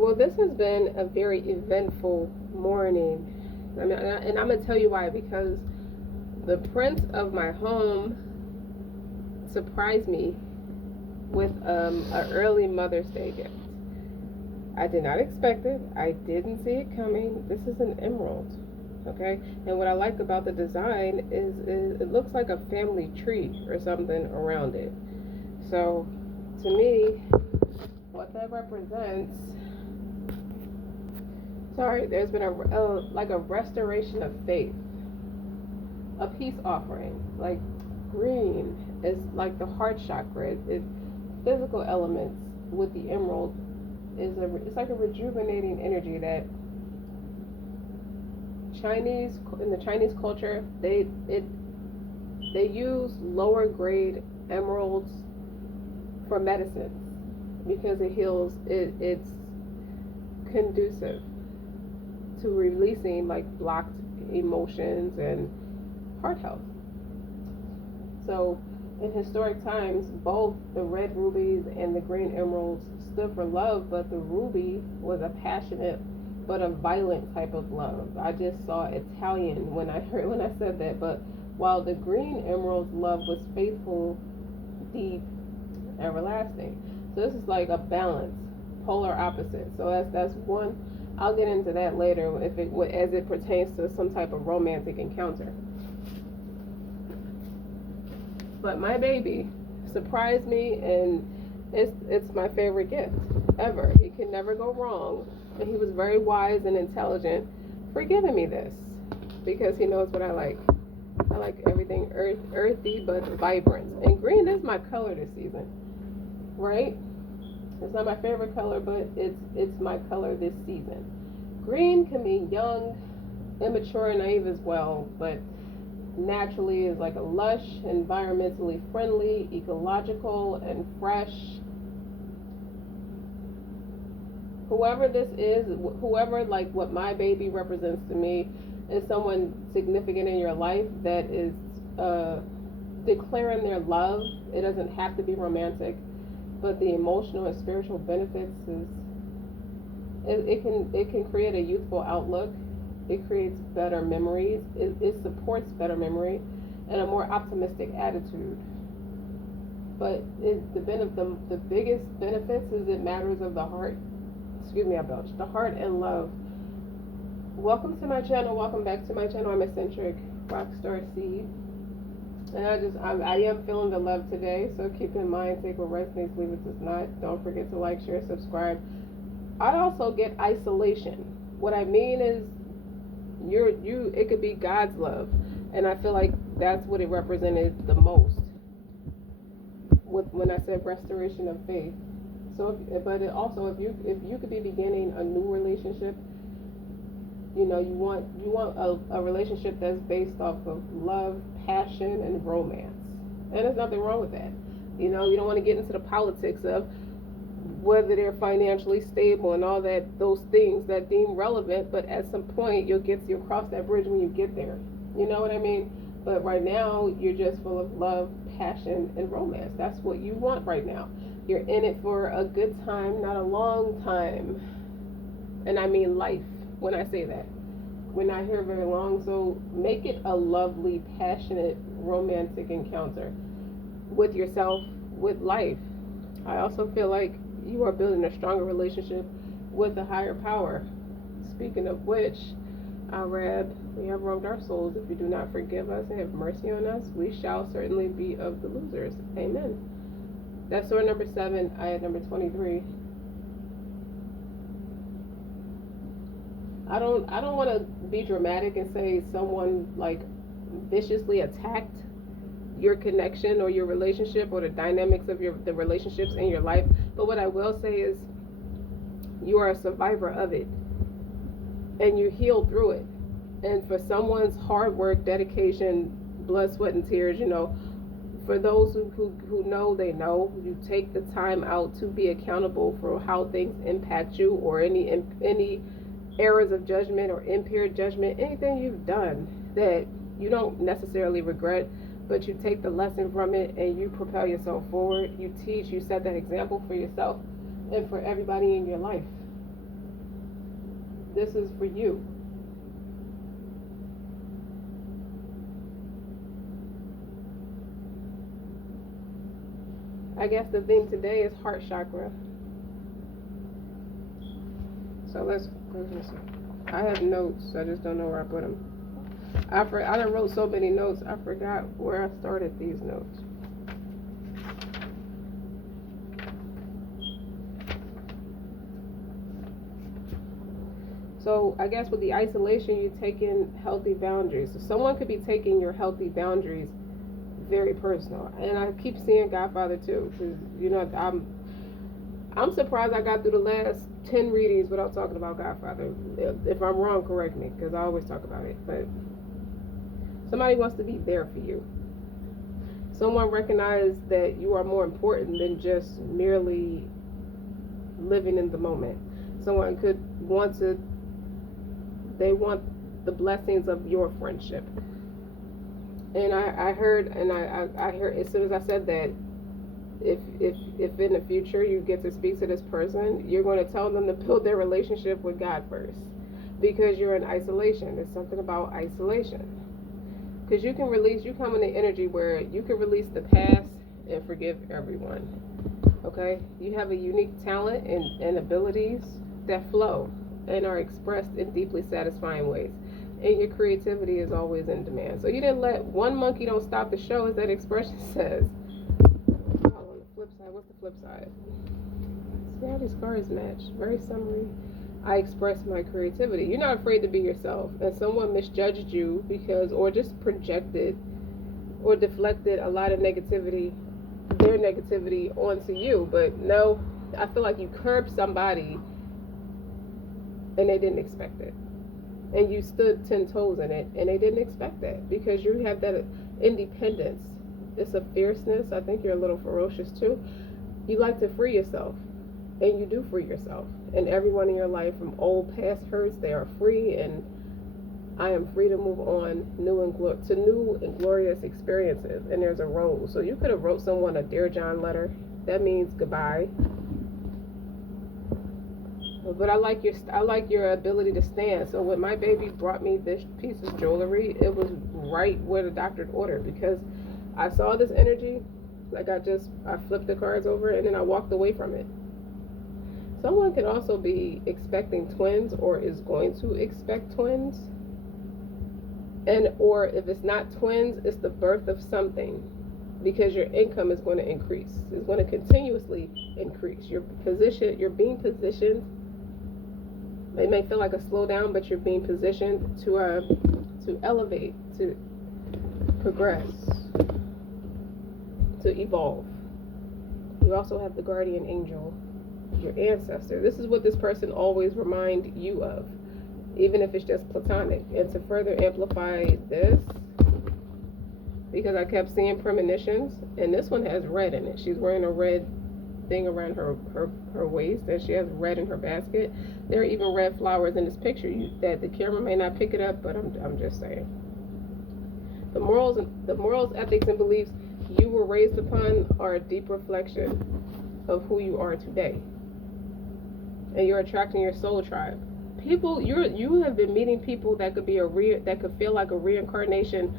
Well, this has been a very eventful morning. I mean, and I'm gonna tell you why. Because the prince of my home surprised me with an early Mother's Day gift. I did not expect it. I didn't see it coming. This is an emerald, okay? And what I like about the design is it looks like a family tree or something around it. So, to me, what that represents. Sorry, there's been a restoration of faith, a peace offering. Like green is like the heart chakra. It physical elements with the emerald it's like a rejuvenating energy that in the Chinese culture they use lower grade emeralds for medicine because it heals. It's conducive to releasing like blocked emotions and heart health. So in historic times, both the red rubies and the green emeralds stood for love, but the ruby was a passionate but a violent type of love. I just saw Italian when I said that, but while the green emerald's love was faithful, deep, everlasting. So this is like a balance, polar opposite. So that's one. I'll get into that later as it pertains to some type of romantic encounter. But my baby surprised me, and it's my favorite gift ever. He can never go wrong, and he was very wise and intelligent for giving me this because he knows what I like. I like everything earthy but vibrant, and green is my color this season, right? It's not my favorite color, but it's my color this season. Green can be young, immature, and naive as well, but naturally is like a lush, environmentally friendly, ecological, and fresh. Whoever this is, whoever like what my baby represents to me is someone significant in your life that is declaring their love. It doesn't have to be romantic, but the emotional and spiritual benefits is it can create a youthful outlook. It creates better memories. It supports better memory and a more optimistic attitude. But the biggest benefits is it matters of the heart. Excuse me, I belched. The heart and love. Welcome to my channel. Welcome back to my channel. I'm Eccentric RockStar'Seed. And I am feeling the love today. So keep in mind, take what resonates, leave what does not. Don't forget to like, share, subscribe. I also get isolation. What I mean is it could be God's love, and I feel like that's what it represented the most when I said restoration of faith. So but it also if you could be beginning a new relationship, you want a relationship that's based off of love, passion, and romance, and there's nothing wrong with that. You don't want to get into the politics of whether they're financially stable and all that, those things that deem relevant, but at some point you'll cross that bridge when you get there. You know what I mean? But right now you're just full of love, passion, and romance. That's what you want right now. You're in it for a good time, not a long time. And I mean life when I say that. We're not here very long, so make it a lovely, passionate, romantic encounter with yourself, with life. I also feel like you are building a stronger relationship with a higher power. Speaking of which, Arab, we have wronged our souls. If you do not forgive us and have mercy on us, we shall certainly be of the losers. Amen. That's surah number 7, ayat number 23. I don't want to be dramatic and say someone like viciously attacked your connection or your relationship or the dynamics of the relationships in your life. But what I will say is you are a survivor of it and you healed through it. And for someone's hard work, dedication, blood, sweat, and tears, for those who know, they know. You take the time out to be accountable for how things impact you or any errors of judgment or impaired judgment, anything you've done that you don't necessarily regret, but you take the lesson from it and you propel yourself forward. You teach, you set that example for yourself and for everybody in your life. This is for you. I guess the theme today is heart chakra. So let's see. I have notes. I just don't know where I put them. I done wrote so many notes. I forgot where I started these notes. So I guess with the isolation, you take in healthy boundaries. So someone could be taking your healthy boundaries very personal. And I keep seeing Godfather too, because I'm surprised I got through the last 10 readings without talking about Godfather. If I'm wrong, correct me, because I always talk about it. But somebody wants to be there for you. Someone recognizes that you are more important than just merely living in the moment. Someone could they want the blessings of your friendship. And I heard as soon as I said that, if in the future you get to speak to this person, you're going to tell them to build their relationship with God first, because you're in isolation. There's something about isolation, because you come in the energy where you can release the past and forgive everyone. Okay, you have a unique talent and abilities that flow and are expressed in deeply satisfying ways, and your creativity is always in demand. So you didn't let one monkey don't stop the show, as that expression says. On the flip side, what's the flip side? See how these cards match. Very summary. I express my creativity. You're not afraid to be yourself, and someone misjudged you or just projected or deflected a lot of negativity, their negativity onto you. But no, I feel like you curbed somebody and they didn't expect it, and you stood 10 toes in it and they didn't expect that, because you have that independence. It's a fierceness. I think you're a little ferocious too. You like to free yourself, and you do free yourself, and everyone in your life from old past hurts, they are free, and I am free to move on to new and glorious experiences. And there's a rose. So you could have wrote someone a Dear John letter. That means goodbye. But I like your ability to stand. So when my baby brought me this piece of jewelry, it was right where the doctor ordered, because I saw this energy, like I flipped the cards over and then I walked away from it. Someone could also be expecting twins, or is going to expect twins, or if it's not twins, it's the birth of something, because your income is going to increase. It's going to continuously increase. You're being positioned. It may feel like a slowdown, but you're being positioned to elevate, to progress, to evolve. You also have the guardian angel, your ancestor. This is what this person always remind you of, even if it's just platonic. And to further amplify this, because I kept seeing premonitions, and this one has red in it. She's wearing a red thing around her waist, and she has red in her basket. There are even red flowers in this picture that the camera may not pick it up, but I'm just saying. The morals, ethics, and beliefs you were raised upon are a deep reflection of who you are today, and you're attracting your soul tribe. People, you have been meeting people that could be that could feel like a reincarnation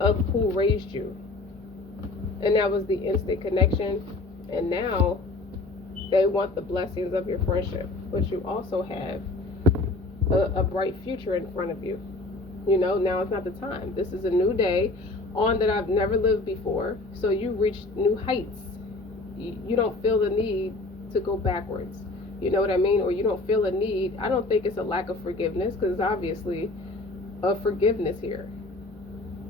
of who raised you, and that was the instant connection. And now they want the blessings of your friendship, but you also have a bright future in front of you. Now it's not the time. This is a new day that I've never lived before. So you reach new heights. You don't feel the need to go backwards. You know what I mean? Or you don't feel a need. I don't think it's a lack of forgiveness, because obviously a forgiveness here,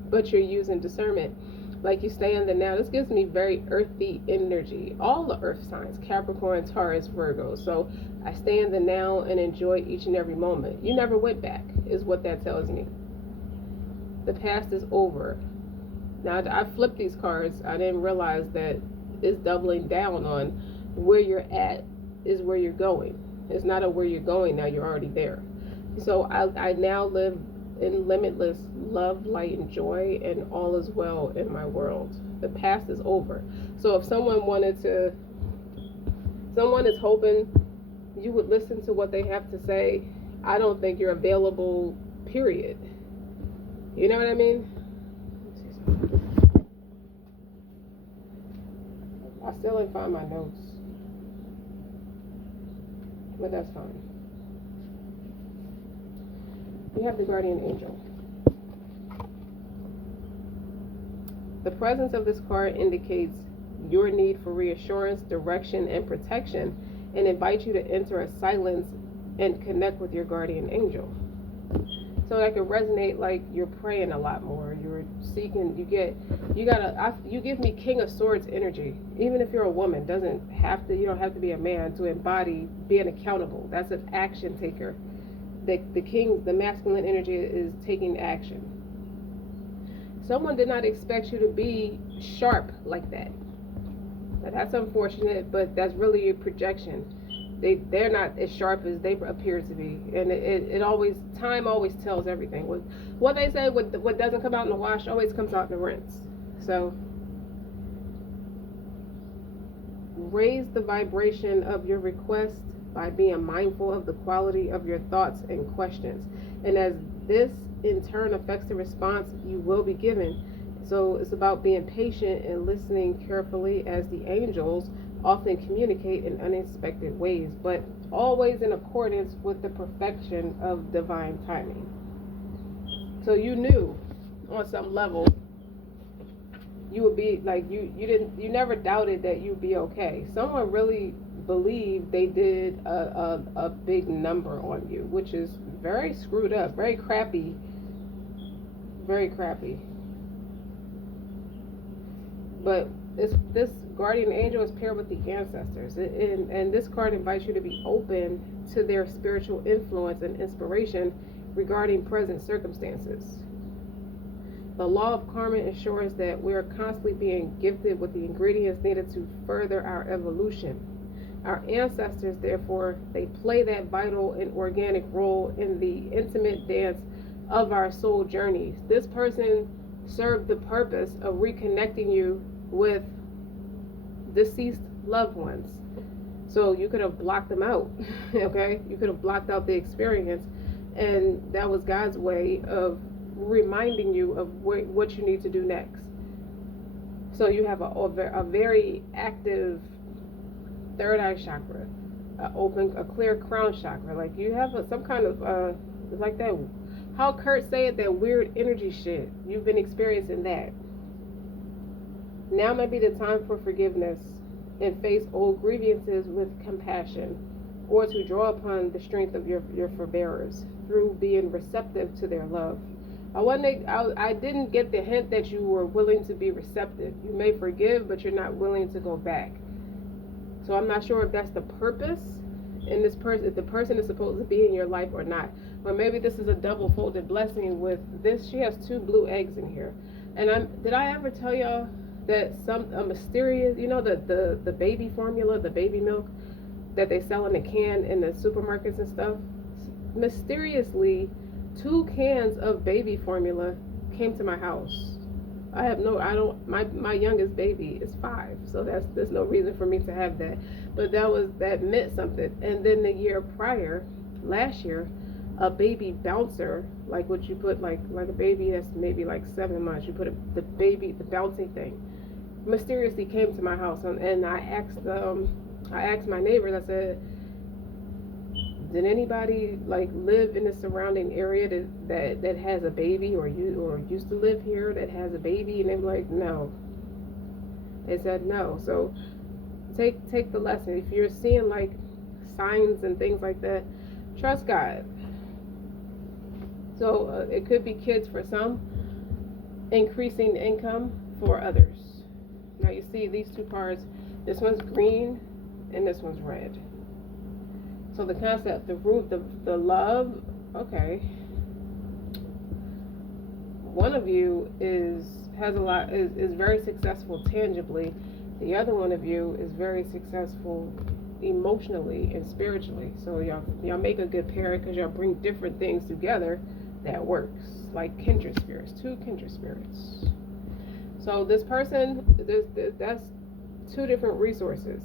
but you're using discernment. Like you stay in the now. This gives me very earthy energy. All the earth signs, Capricorn, Taurus, Virgo. So I stay in the now and enjoy each and every moment. You never went back, is what that tells me. The past is over. Now I flipped these cards. I didn't realize that it's doubling down on where you're at is where you're going. It's not a where you're going now, you're already there. So I now live in limitless love, light, and joy, and all is well in my world. The past is over. So if someone is hoping you would listen to what they have to say, I don't think you're available, period. You know what I mean? I still didn't find my notes, but that's fine. We have the guardian angel. The presence of this card indicates your need for reassurance, direction, and protection, and invites you to enter a silence and connect with your guardian angel. So that could resonate like you're praying a lot more. You're seeking. You give me King of Swords energy. Even if you're a woman, you don't have to be a man to embody being accountable. That's an action taker. The masculine energy is taking action. Someone did not expect you to be sharp like that. That's unfortunate, but that's really your projection. They're not as sharp as they appear to be, and time always tells everything. What they say, what doesn't come out in the wash always comes out in the rinse. So raise the vibration of your request by being mindful of the quality of your thoughts and questions, and as this in turn affects the response you will be given. So it's about being patient and listening carefully, as the angels often communicate in unexpected ways, but always in accordance with the perfection of divine timing. So you knew on some level you would be like, you never doubted that you'd be okay. Someone really believed they did a big number on you, which is very screwed up, very crappy. But this guardian angel is paired with the ancestors, and this card invites you to be open to their spiritual influence and inspiration regarding present circumstances. The law of karma ensures that we are constantly being gifted with the ingredients needed to further our evolution. Our ancestors, therefore, they play that vital and organic role in the intimate dance of our soul journeys. This person served the purpose of reconnecting you with deceased loved ones. So you could have blocked them out, okay? You could have blocked out the experience, and that was God's way of reminding you of what you need to do next. So you have a very active third eye chakra, a clear crown chakra. Like you have some kind of like that. How Kurt said, that weird energy shit. You've been experiencing that. Now might be the time for forgiveness and face old grievances with compassion, or to draw upon the strength of your forbearers through being receptive to their love. I didn't get the hint that you were willing to be receptive. You may forgive, but you're not willing to go back. So I'm not sure if that's the purpose in this person, if the person is supposed to be in your life or not. Or maybe this is a double folded blessing with this. She has 2 blue eggs in here. And did I ever tell y'all that a mysterious, the baby formula, the baby milk that they sell in a can in the supermarkets and stuff? Mysteriously, 2 cans of baby formula came to my house. My youngest baby is 5, so there's no reason for me to have that. But that meant something. And then the year prior, last year, a baby bouncer, like what you put, like a baby that's maybe like 7 months, you put the bouncing thing, mysteriously came to my house. And I asked my neighbors, I said, did anybody like live in the surrounding area that has a baby, or used to live here that has a baby? And they were like, no. They said no. So take the lesson. If you're seeing like signs and things like that, trust God. So it could be kids for some, increasing income for others. Now you see these 2 cards. This one's green and this one's red. So the concept, the root, the love, okay. One of you is very successful tangibly. The other one of you is very successful emotionally and spiritually. So y'all make a good pair because y'all bring different things together that works, like kindred spirits, 2 kindred spirits. So this person, that's 2 different resources.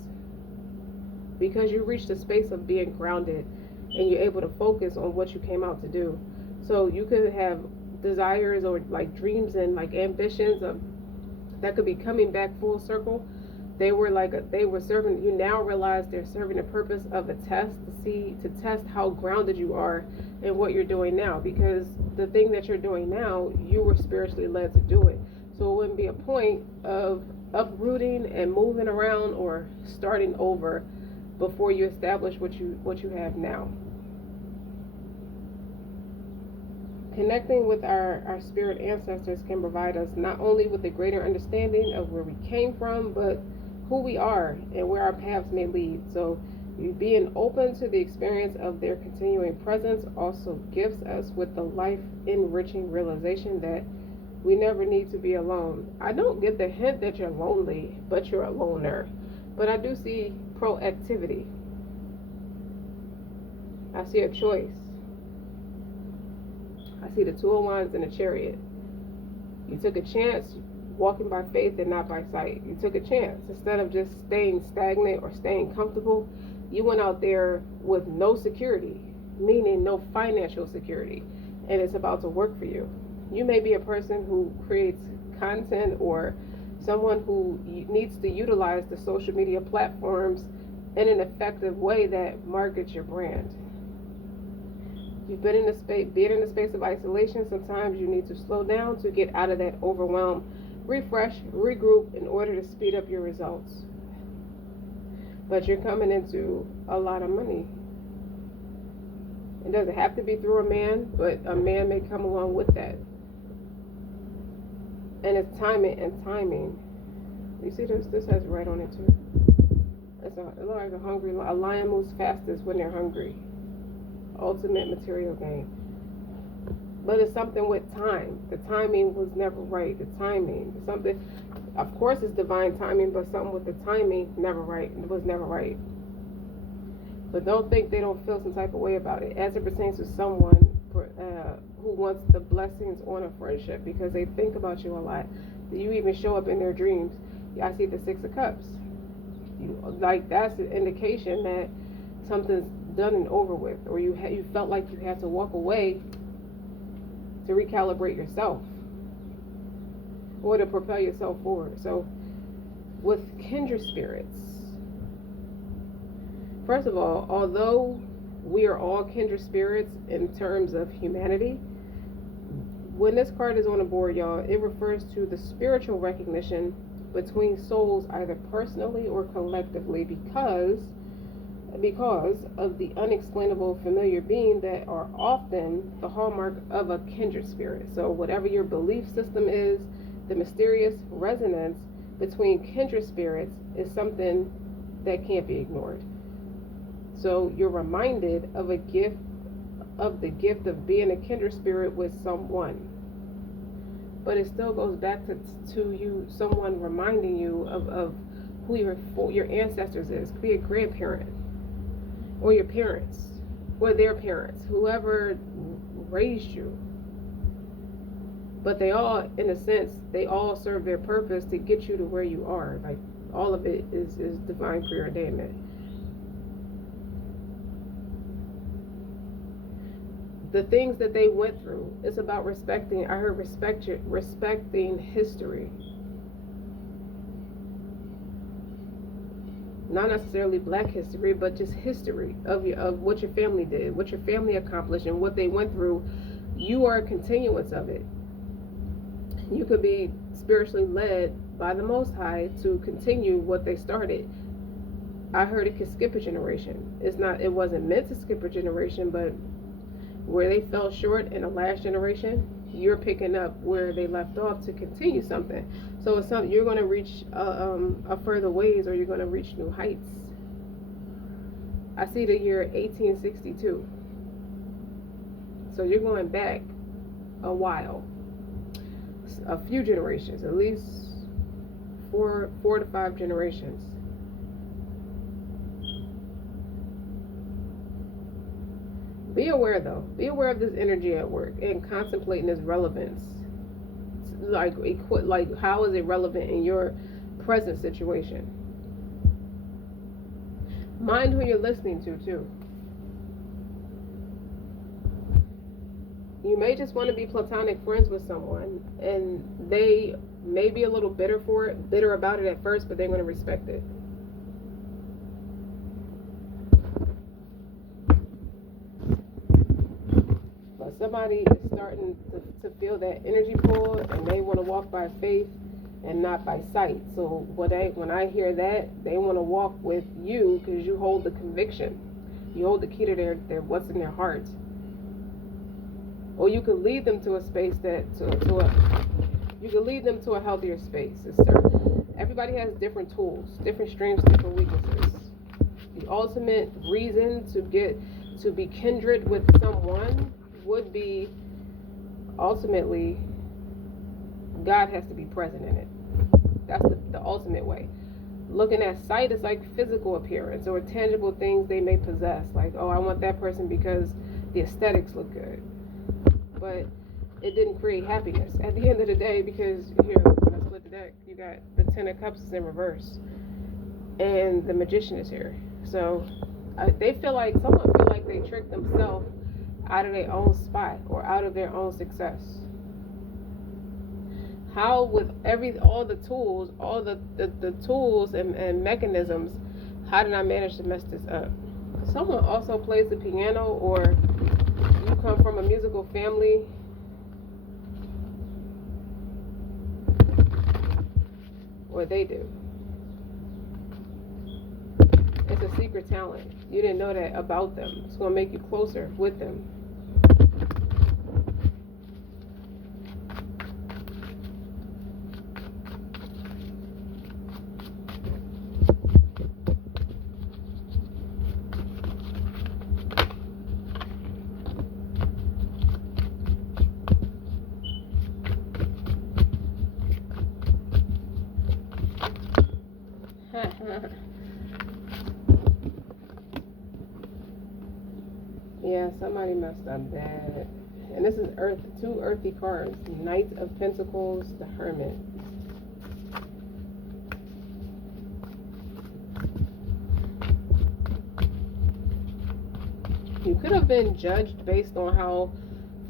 Because you reached a space of being grounded and you're able to focus on what you came out to do. So you could have desires or like dreams and like ambitions of that could be coming back full circle. They were serving. You now realize they're serving the purpose of a test to test how grounded you are in what you're doing now. Because the thing that you're doing now, you were spiritually led to do it. So it wouldn't be a point of uprooting and moving around or starting over before you establish what you have now. Connecting with our spirit ancestors can provide us not only with a greater understanding of where we came from, but who we are and where our paths may lead. So you being open to the experience of their continuing presence also gives us with the life enriching realization that we never need to be alone. I don't get the hint that you're lonely, but you're a loner. But I do see proactivity. I see a choice. I see the two of wands and a chariot. You took a chance walking by faith and not by sight. You took a chance. Instead of just staying stagnant or staying comfortable, you went out there with no security, meaning no financial security, and it's about to work for you. You may be a person who creates content or someone who needs to utilize the social media platforms in an effective way that markets your brand. You've been being in a space of isolation. Sometimes you need to slow down to get out of that overwhelm, refresh, regroup in order to speed up your results. But you're coming into a lot of money. It doesn't have to be through a man, but a man may come along with that. And it's timing and timing. You see this? This has red on it too. It looks like a lion moves fastest when they're hungry. Ultimate material gain. But it's something with time. The timing was never right. The timing. Something, of course it's divine timing, but something with the timing never right. It was never right. But don't think they don't feel some type of way about it as it pertains to someone who wants the blessings on a friendship, because they think about you a lot. You even show up in their dreams. I see the Six of Cups. That's an indication that something's done and over with, or you felt like you had to walk away to recalibrate yourself or to propel yourself forward. So with kindred spirits, first of all, although we are all kindred spirits in terms of humanity, when this card is on the board, y'all, it refers to the spiritual recognition between souls, either personally or collectively, because of the unexplainable familiar being that are often the hallmark of a kindred spirit. So whatever your belief system is, the mysterious resonance between kindred spirits is something that can't be ignored. So you're reminded of the gift of being a kindred spirit with someone. But it still goes back to you, someone reminding you of who your ancestors is. It could be a grandparent, or your parents, or their parents, whoever raised you. But they all, in a sense, they all serve their purpose to get you to where you are. Like, all of it is divine preordainment. The things that they went through, it's about respecting, I heard respecting history. Not necessarily black history, but just history of what your family did, what your family accomplished, and what they went through. You are a continuance of it. You could be spiritually led by the Most High to continue what they started. I heard it could skip a generation. It wasn't meant to skip a generation, but where they fell short in the last generation, you're picking up where they left off to continue something. So it's something you're going to reach a further ways, or you're going to reach new heights. I see the year 1862. So you're going back a while, a few generations, at least four to five generations. Be aware though. Be aware of this energy at work and contemplating its relevance. Like how is it relevant in your present situation? Mind who you're listening to too. You may just want to be platonic friends with someone, and they may be a little bitter about it at first, but they're going to respect it. But somebody is starting to feel that energy pull, and they want to walk by faith and not by sight. So when I hear that, they want to walk with you because you hold the conviction. You hold the key to their what's in their heart. Or you could lead them to a space you could lead them to a healthier space. Everybody has different tools, different strengths, different weaknesses. The ultimate reason to be kindred with someone would be ultimately God has to be present in it. That's the ultimate way. Looking at sight is like physical appearance or tangible things they may possess. Like, oh, I want that person because the aesthetics look good. But it didn't create happiness at the end of the day, because here, when I split the deck, you got the Ten of Cups is in reverse and the Magician is here. So someone feel like they tricked themselves out of their own spot or out of their own success. How, with all the tools and mechanisms, how did I manage to mess this up? Someone also plays the piano, or you come from a musical family, or they do. It's a secret talent. You didn't know that about them. It's going to make you closer with them. Yeah, somebody messed up bad. And this is two earthy cards. Knight of Pentacles, the Hermit. You could have been judged based on how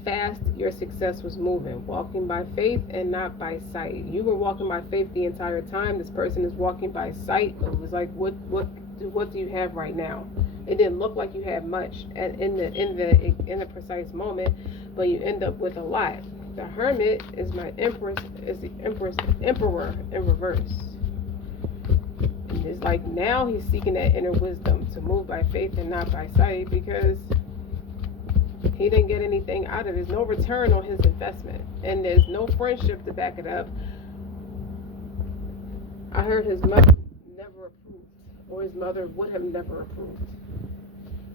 fast your success was moving. Walking by faith and not by sight. You were walking by faith the entire time. This person is walking by sight. It was like, what do you have right now? It didn't look like you had much in the precise moment, but you end up with a lot. The Hermit is the Emperor in reverse. And it's like now he's seeking that inner wisdom to move by faith and not by sight, because he didn't get anything out of it. There's no return on his investment, and there's no friendship to back it up. I heard his mother never approved, or his mother would have never approved,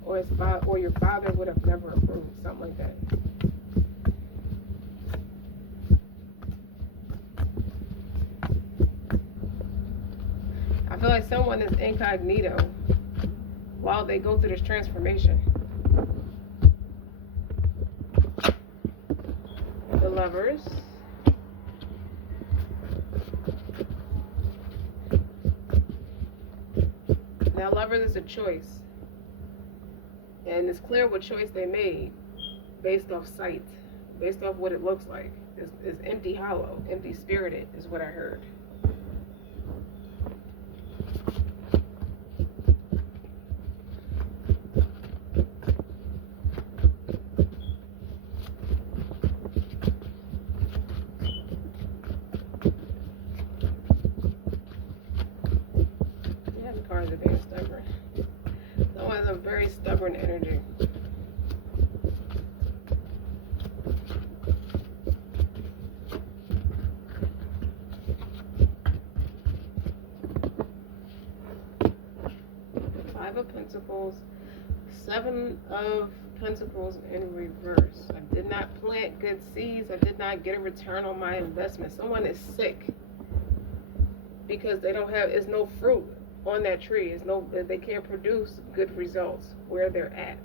or your father would have never approved, something like that. I feel like someone is incognito while they go through this transformation. The Lovers. Now, Lovers is a choice. And it's clear what choice they made based off sight, based off what it looks like. It's empty, hollow, empty spirited is what I heard. Yeah, the cards are being stubborn. Someone has a very stubborn energy. Five of Pentacles, Seven of Pentacles in reverse. I did not plant good seeds. I did not get a return on my investment. Someone is sick because there's no fruit on that tree. They can't produce good results where they're at.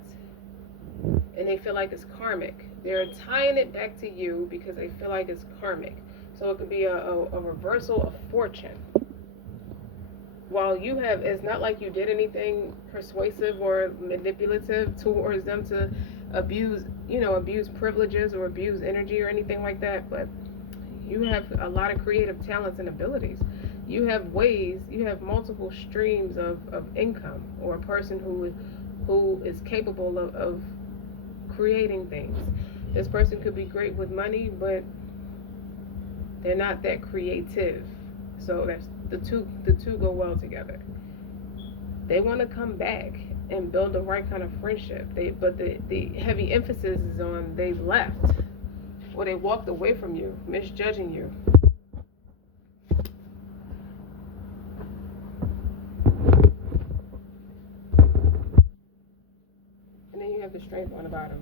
And they feel like it's karmic. They're tying it back to you because they feel like it's karmic. So it could be a reversal of fortune. while you have, it's not like you did anything persuasive or manipulative towards them to abuse, abuse privileges or abuse energy or anything like that, but you have a lot of creative talents and abilities. You have ways, you have multiple streams of income, or a person who is capable of creating things. This person could be great with money, but they're not that creative. So that's the two go well together. They want to come back and build the right kind of friendship. But the heavy emphasis is on they left, or they walked away from you, misjudging you. And then you have the strength on the bottom.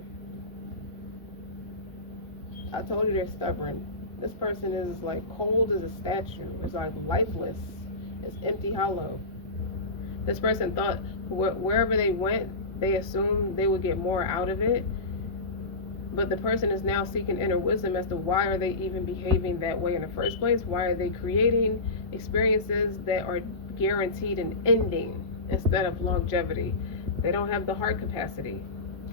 I told you they're stubborn. This person is like cold as a statue. It's like lifeless. It's empty, hollow. This person thought wherever they went, they assumed they would get more out of it. But the person is now seeking inner wisdom as to why are they even behaving that way in the first place? Why are they creating experiences that are guaranteed an ending instead of longevity? They don't have the heart capacity.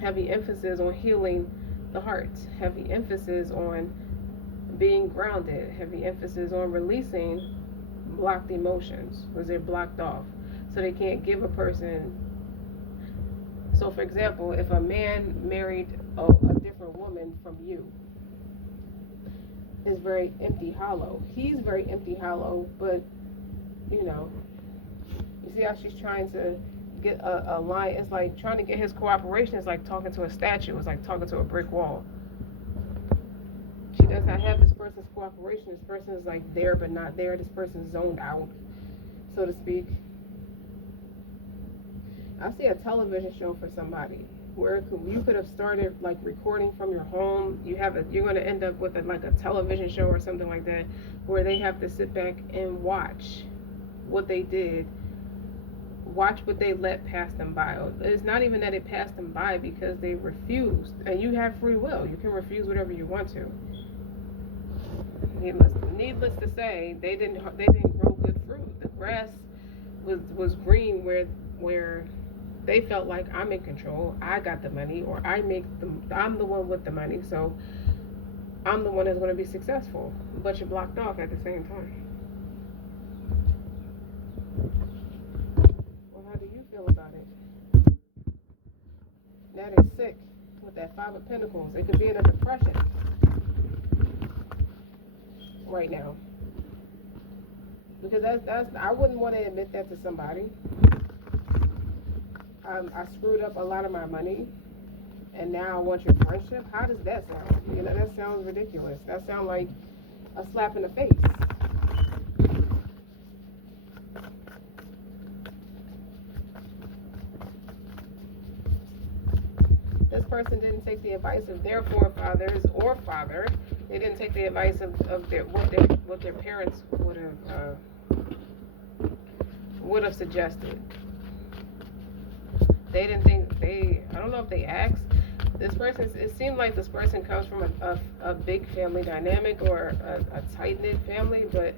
Heavy emphasis on healing the heart. Heavy emphasis on being grounded. Heavy emphasis on releasing blocked emotions because they're blocked off. So they can't give a person. So for example, if a man married a different woman from you, is very empty, hollow. He's very empty, hollow, but you see how she's trying to get a line. It's like trying to get his cooperation. It's like talking to a statue. It's like talking to a brick wall. She does not have this person's cooperation. This person is like there but not there. This person's zoned out, so to speak. I see a television show for somebody where you could have started like recording from your home. You're going to end up with a television show or something like that, where they have to sit back and watch what they did, watch what they let pass them by. It's not even that it passed them by, because they refused, and you have free will. You can refuse whatever you want to. Needless to say, they didn't grow good fruit. The grass was green where they felt like, I'm in control, I got the money, or I'm the one with the money, so I'm the one that's going to be successful. But you're blocked off at the same time. Well, how do you feel about it? Now they're sick with that Five of Pentacles. They could be in a depression right now, because that's I wouldn't want to admit that to somebody. I screwed up a lot of my money, and now I want your friendship. How does that sound? That sounds ridiculous. That sounds like a slap in the face. This person didn't take the advice of their forefathers or father. They didn't take the advice of what their parents would have suggested. They didn't think, I don't know if they asked. This person, it seemed like this person comes from a big family dynamic, or a tight-knit family, but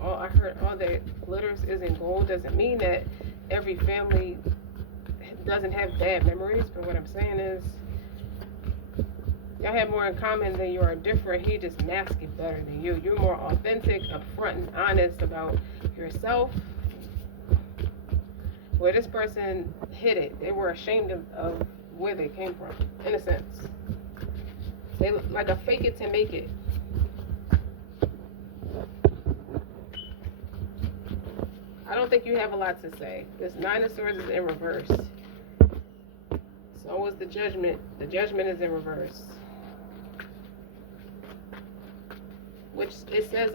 I heard all that glitters isn't gold doesn't mean that every family doesn't have bad memories. But what I'm saying is, y'all have more in common than you are different. He just masks it better than you. You're more authentic, upfront, and honest about yourself. Where this person hid it. They were ashamed of where they came from, in a sense. They like a fake it to make it. I don't think you have a lot to say. This Nine of Swords is in reverse. So is the Judgment. The Judgment is in reverse. Which it says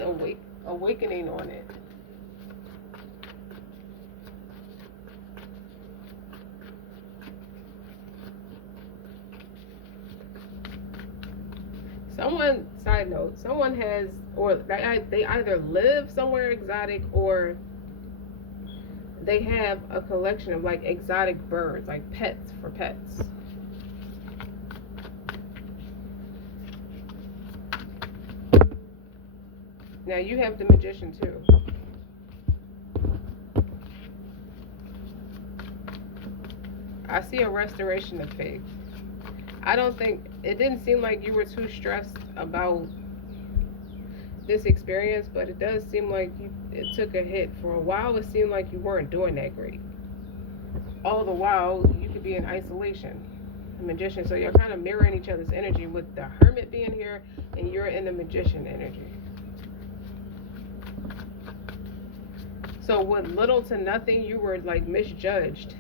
awakening on it. Side note, someone has, or they either live somewhere exotic, or they have a collection of like exotic birds, like pets for pets. Now you have the Magician too. I see a restoration of faith. I don't think, it didn't seem like you were too stressed about this experience, but it does seem like it took a hit. For a while, it seemed like you weren't doing that great. All the while, you could be in isolation. The magician, so you're kind of mirroring each other's energy with the hermit being here, and you're in the magician energy. So with little to nothing, you were like misjudged.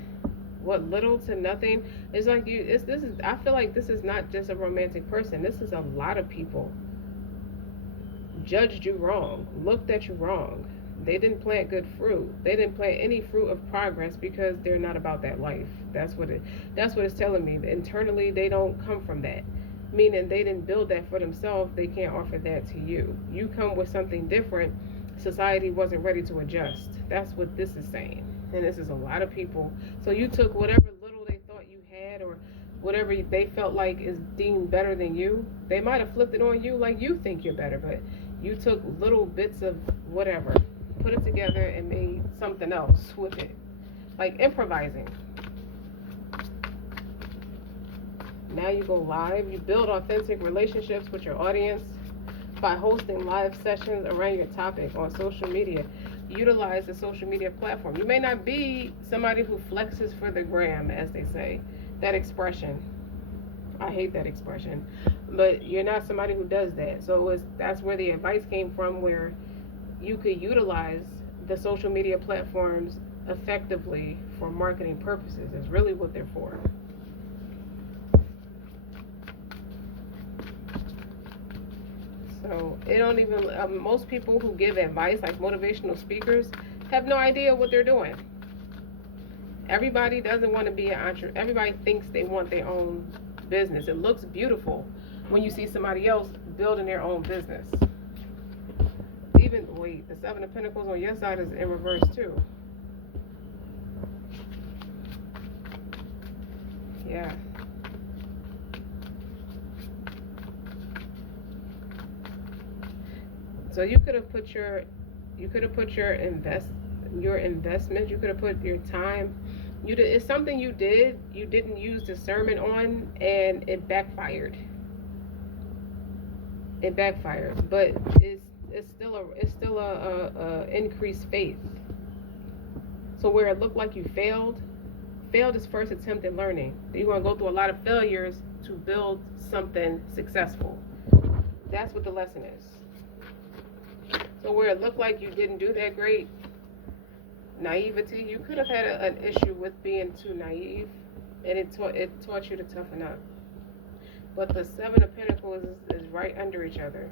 What little to nothing, it's like this is, I feel like this is not just a romantic person. This is a lot of people judged you wrong, looked at you wrong. They didn't plant good fruit. They didn't plant any fruit of progress because they're not about that life. That's what it's telling me. Internally, they don't come from that. Meaning they didn't build that for themselves. They can't offer that to you. You come with something different. Society wasn't ready to adjust. That's what this is saying. And this is a lot of people. So you took whatever little they thought you had, or whatever they felt like is deemed better than you. They might have flipped it on you like you think you're better, but you took little bits of whatever, put it together and made something else with it. Like improvising. Now you go live. You build authentic relationships with your audience by hosting live sessions around your topic on social media. Utilize the social media platform. You may not be somebody who flexes for the gram, as they say. That expression. I hate that expression. But you're not somebody who does that. So that's where the advice came from, where you could utilize the social media platforms effectively for marketing purposes. Is really what they're for. So it don't even, most people who give advice, like motivational speakers, have no idea what they're doing. Everybody doesn't want to be an entrepreneur. Everybody thinks they want their own business. It looks beautiful when you see somebody else building their own business. Even, wait, the Seven of Pentacles on your side is in reverse too. Yeah. So you could have put your investment, you could have put your time. It's something you didn't use discernment on, and it backfired. But it's still a increased faith. So where it looked like you failed is first attempt at learning. You're gonna go through a lot of failures to build something successful. That's what the lesson is. So where it looked like you didn't do that great, naivety, you could have had an issue with being too naive, and it taught you to toughen up. But the Seven of Pentacles is right under each other.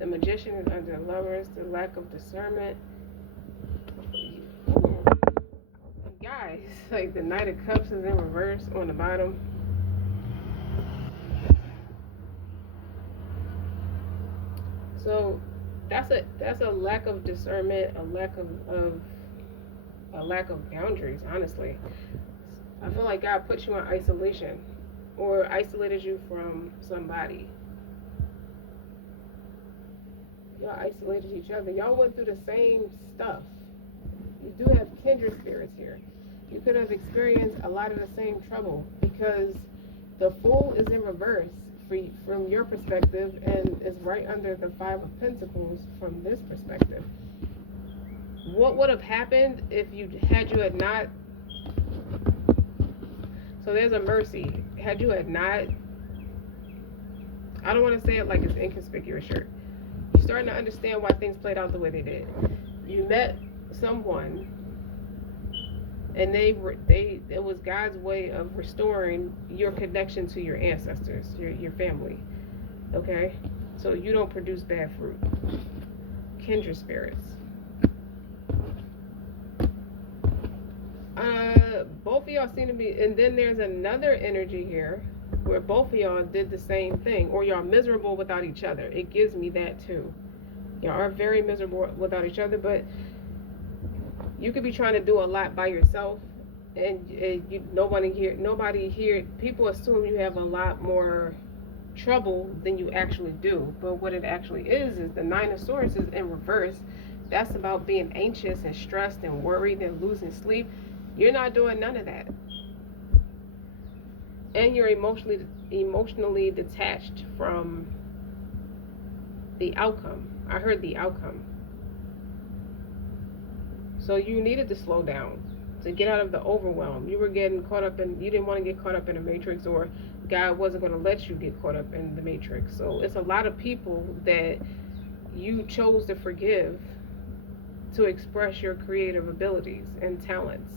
The Magician is under Lovers, the lack of discernment. Guys, like the Knight of Cups is in reverse on the bottom. So that's a lack of discernment, a lack of boundaries, honestly. I feel like God put you in isolation, or isolated you from somebody. Y'all isolated each other. Y'all went through the same stuff. You do have kindred spirits here. You could have experienced a lot of the same trouble, because the Fool is in reverse from your perspective, and is right under the Five of Pentacles from this perspective. What would have happened if you had not? So there's a mercy. Had you had not, I don't want to say it like it's inconspicuous shirt. You're starting to understand why things played out the way they did. You met someone, and it was God's way of restoring your connection to your ancestors, your family. Okay? So you don't produce bad fruit. Kindred spirits. Both of y'all seem to be, and then there's another energy here where both of y'all did the same thing, or y'all miserable without each other. It gives me that too. Y'all are very miserable without each other, but you could be trying to do a lot by yourself, and nobody here, people assume you have a lot more trouble than you actually do. But what it actually is the Nine of Swords is in reverse. That's about being anxious and stressed and worried and losing sleep. You're not doing none of that. and you're emotionally detached from the outcome. I heard the outcome. So you needed to slow down to get out of the overwhelm. You were getting caught up in, you didn't want to get caught up in a matrix, or God wasn't going to let you get caught up in the matrix. So it's a lot of people that you chose to forgive to express your creative abilities and talents.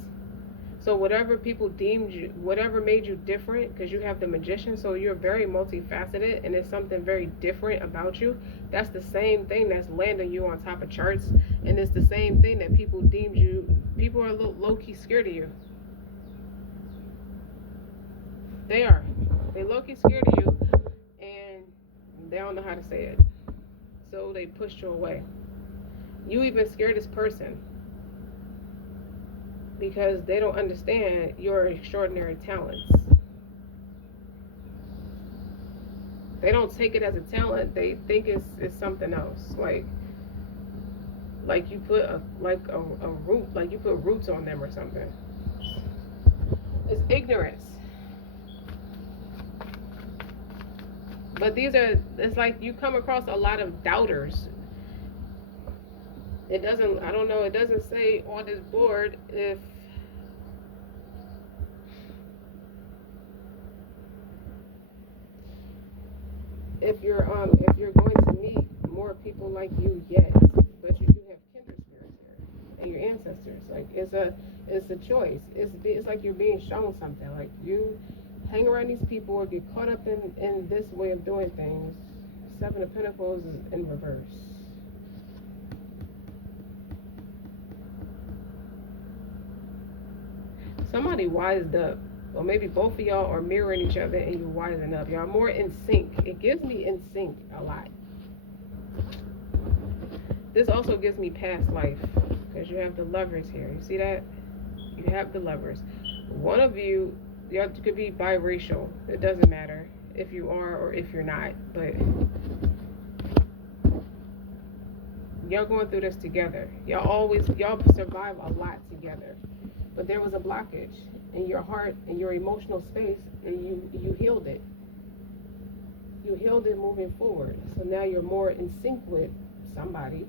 So whatever people deemed you, whatever made you different, because you have the magician, so you're very multifaceted, and it's something very different about you. That's the same thing that's landing you on top of charts, and it's the same thing that people deemed you. People are low key scared of you. They are. They low key scared of you, and they don't know how to say it. So they pushed you away. You even scare this person because they don't understand your extraordinary talents. They don't take it as a talent. They think it's something else. Like you put a root, like you put roots on them or something. It's ignorance. But it's like you come across a lot of doubters. It doesn't, I don't know, it doesn't say on this board if you're going to meet more people like you yet, but you do have kindred spirits here and your ancestors. Like it's a choice. It's like you're being shown something. Like you hang around these people or get caught up in this way of doing things. Seven of Pentacles is in reverse. Somebody wised up, or maybe both of y'all are mirroring each other and you're wising up. Y'all are more in sync. It gives me in sync a lot. This also gives me past life, because you have the Lovers here. You see that? You have the Lovers. One of you, y'all could be biracial. It doesn't matter if you are or if you're not, but y'all going through this together. Y'all survive a lot together. But there was a blockage in your heart and your emotional space, and you healed it. You healed it moving forward. So now you're more in sync with somebody.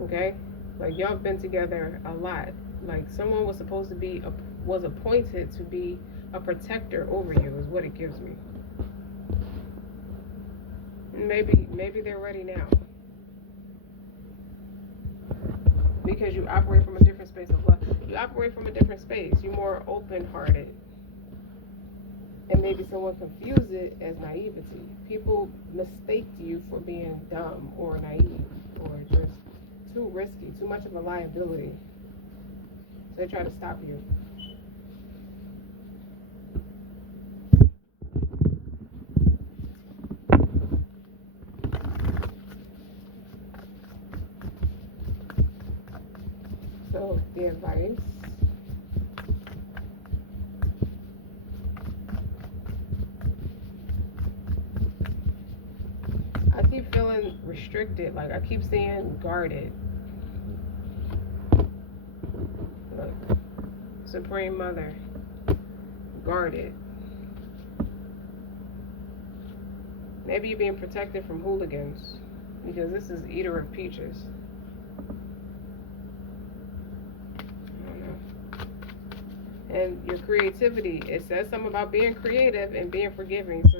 Okay? Like y'all have been together a lot. Like someone was supposed to be was appointed to be a protector over you, is what it gives me. Maybe they're ready now. Because you operate from a different space of love. You operate from a different space. You're more open-hearted. And maybe someone confused it as naivety. People mistake you for being dumb or naive or just too risky, too much of a liability. So they try to stop you. So the advice. I keep feeling restricted. Like I keep saying guarded. Look, Supreme Mother, guarded. Maybe you're being protected from hooligans, because this is Eater of Peaches. And your creativity, it says something about being creative and being forgiving. So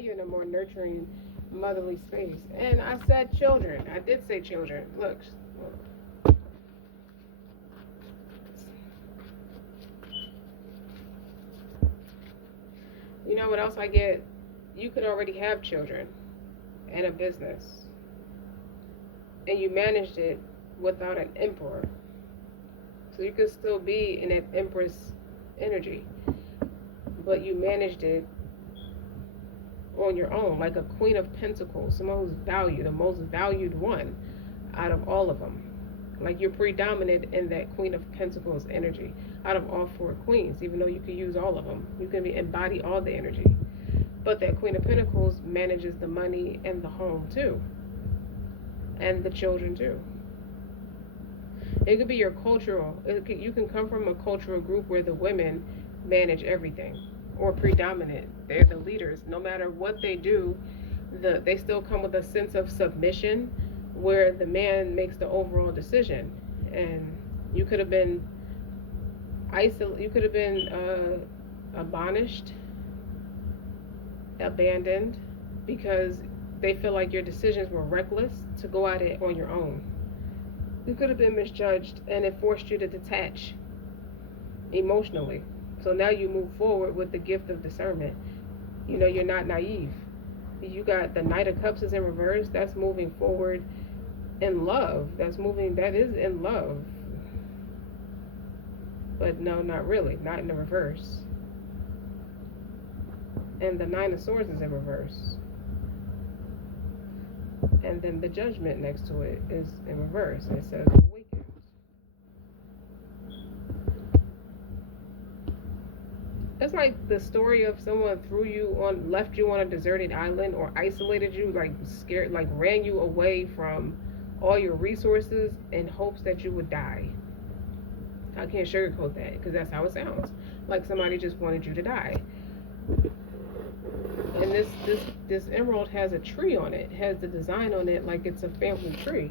you're in a more nurturing, motherly space. And I said children. I did say children. Look. You know what else I get? You could already have children and a business, and you managed it without an emperor. So you could still be in that Empress energy, but you managed it on your own, like a Queen of Pentacles, someone who's valued, the most valued one out of all of them. Like you're predominant in that Queen of Pentacles energy out of all four queens, even though you could use all of them. You can embody all the energy. But that Queen of Pentacles manages the money and the home too, and the children too. It could be your cultural. You can come from a cultural group where the women manage everything or predominant. They're the leaders. No matter what they do, they still come with a sense of submission where the man makes the overall decision. And you could have been you could have been abolished, abandoned, because they feel like your decisions were reckless to go at it on your own. You could have been misjudged and it forced you to detach emotionally. So now you move forward with the gift of discernment. You know, you're not naive. You got the Knight of Cups is in reverse. That's moving forward in love. That is in love. But no, not really. Not in the reverse. And the Nine of Swords is in reverse. And then the Judgment next to it is in reverse. It says awakened. It's like the story of someone left you on a deserted island or isolated you, like scared, like ran you away from all your resources in hopes that you would die. I can't sugarcoat that because that's how it sounds. Like somebody just wanted you to die. And this emerald has a tree on it. It has the design on it like it's a family tree.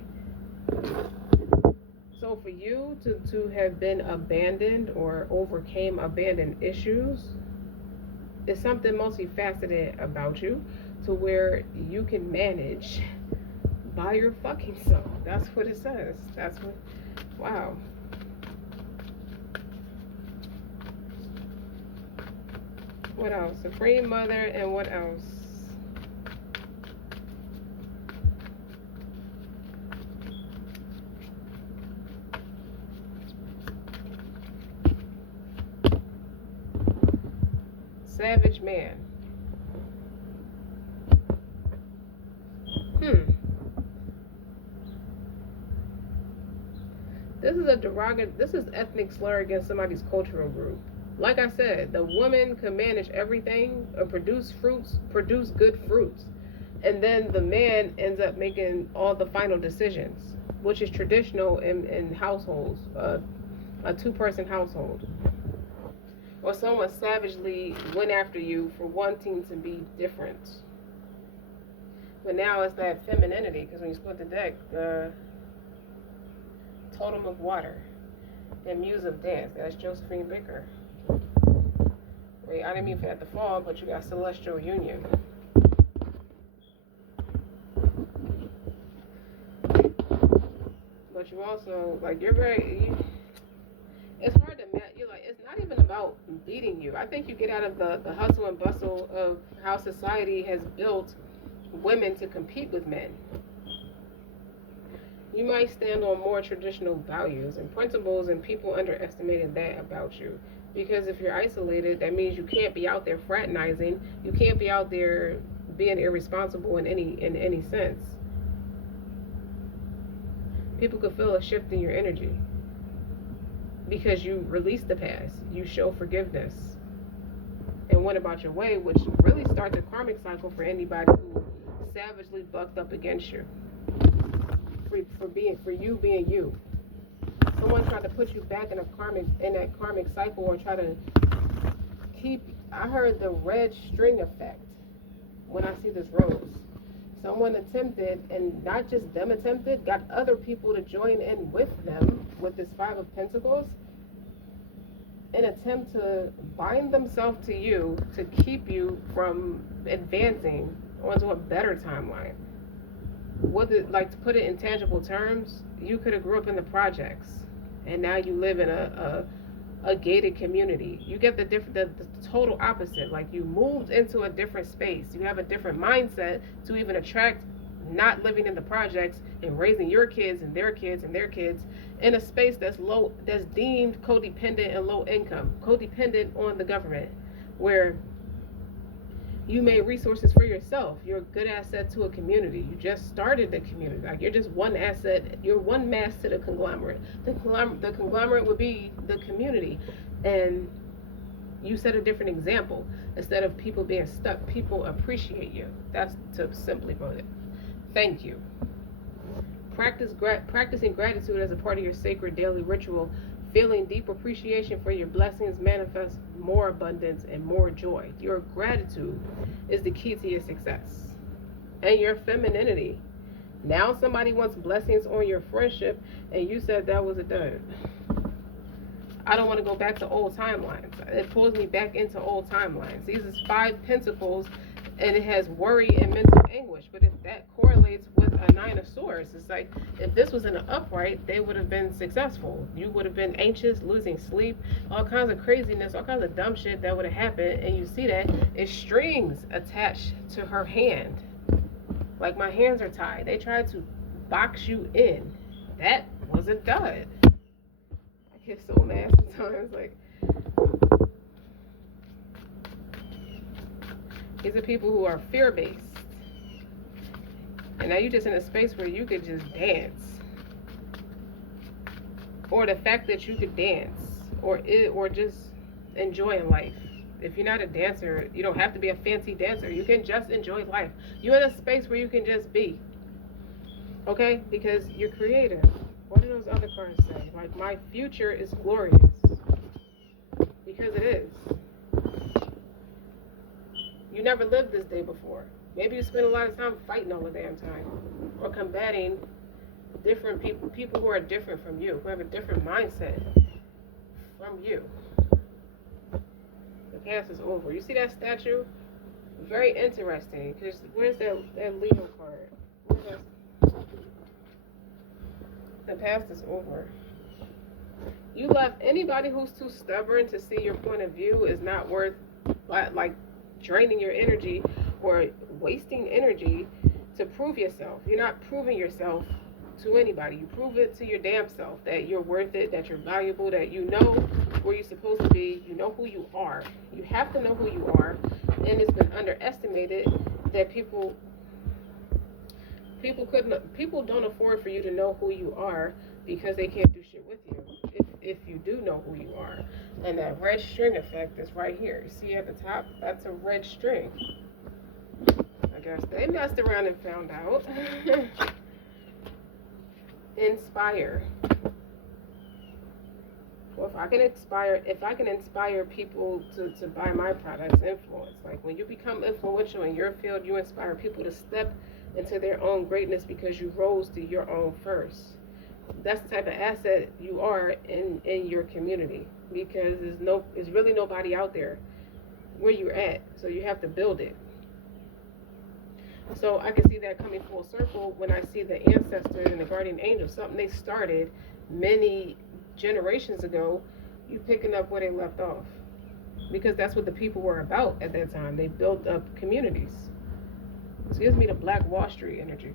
So for you to have been abandoned or overcame abandoned issues is something multifaceted about you to where you can manage by your fucking self. That's what it says. Wow. What else? Supreme Mother, and what else? Savage man. This is ethnic slur against somebody's cultural group. Like I said, the woman can manage everything, produce good fruits. And then the man ends up making all the final decisions, which is traditional in households, a 2-person household. Or someone savagely went after you for wanting to be different. But now it's that femininity, because when you split the deck, Totem of Water and Muse of Dance, that's Josephine Baker. Wait, I didn't mean for that to fall, but you got Celestial Union. But you also, like, it's hard to you're like, it's not even about beating you. I think you get out of the hustle and bustle of how society has built women to compete with men. You might stand on more traditional values and principles, and people underestimated that about you. Because if you're isolated, that means you can't be out there fraternizing. You can't be out there being irresponsible in any sense. People could feel a shift in your energy because you release the past. You show forgiveness and went about your way, which really starts a karmic cycle for anybody who savagely bucked up against you. For you being you. Someone tried to put you back in that karmic cycle, or try to keep. I heard the red string effect when I see this rose. Someone attempted, and not just them attempted, got other people to join in with them with this 5 of Pentacles, an attempt to bind themselves to you to keep you from advancing onto a better timeline. Like, to put it in tangible terms, you could have grew up in the projects and now you live in a gated community. You get the total opposite. Like, you moved into a different space. You have a different mindset to even attract not living in the projects and raising your kids and their kids and their kids in a space that's deemed codependent and low income, codependent on the government, where you made resources for yourself. You're a good asset to a community. You just started the community. Like, you're just one asset. You're one mass to the conglomerate. The conglomerate would be the community. And you set a different example. Instead of people being stuck, people appreciate you. That's to simply put it. Thank you. Practicing gratitude as a part of your sacred daily ritual Feeling deep appreciation for your blessings manifests more abundance and more joy. Your gratitude is the key to your success. And your femininity. Now somebody wants blessings on your friendship and you said that was a dud. I don't want to go back to old timelines. It pulls me back into old timelines. These is 5 pentacles and it has worry and mental anguish. But if that correlates with a 9 of swords, it's like if this was in an upright, they would have been successful. You would have been anxious, losing sleep, all kinds of craziness, all kinds of dumb shit that would have happened. And you see that it's strings attached to her hand. Like my hands are tied. They tried to box you in. That was a dud. I get so mad sometimes. Like, these are people who are fear-based. And now you're just in a space where you could just dance. Or the fact that you could dance. Or just enjoying life. If you're not a dancer, you don't have to be a fancy dancer. You can just enjoy life. You're in a space where you can just be. Okay? Because you're creative. What do those other cards say? Like, my future is glorious. Because it is. You never lived this day before. Maybe you spend a lot of time fighting all the damn time. Or combating different people who are different from you. Who have a different mindset from you. The past is over. You see that statue? Very interesting. Because where's that Leo card? The past is over. You left anybody who's too stubborn to see your point of view is not worth like draining your energy or wasting energy to prove yourself. You're not proving yourself to anybody. You prove it to your damn self that you're worth it, that you're valuable, that you know where you're supposed to be, you know who you are. You have to know who you are, and it's been underestimated that people don't afford for you to know who you are because they can't do shit with you if you do know who you are. And that red string effect is right here. You see at the top, that's a red string. I guess they messed around and found out. Inspire. Well, if I can inspire people to buy my products, influence. Like when you become influential in your field, you inspire people to step into their own greatness because you rose to your own first. That's the type of asset you are in your community, because there's really nobody out there where you're at, so you have to build it. So I can see that coming full circle when I see the ancestors and the guardian angels, something they started many generations ago, you picking up where they left off, because that's what the people were about at that time. They built up communities. So it gives me the Black Wall Street energy.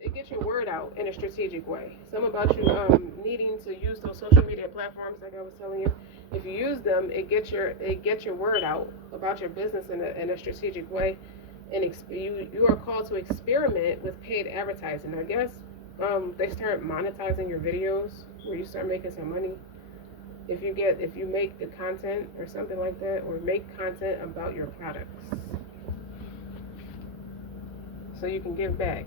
It gets your word out in a strategic way. Something about you needing to use those social media platforms, like I was telling you. If you use them, it gets your word out about your business in a strategic way, and you are called to experiment with paid advertising. I guess they start monetizing your videos where you start making some money. If you make the content or something like that, or make content about your products, so you can give back,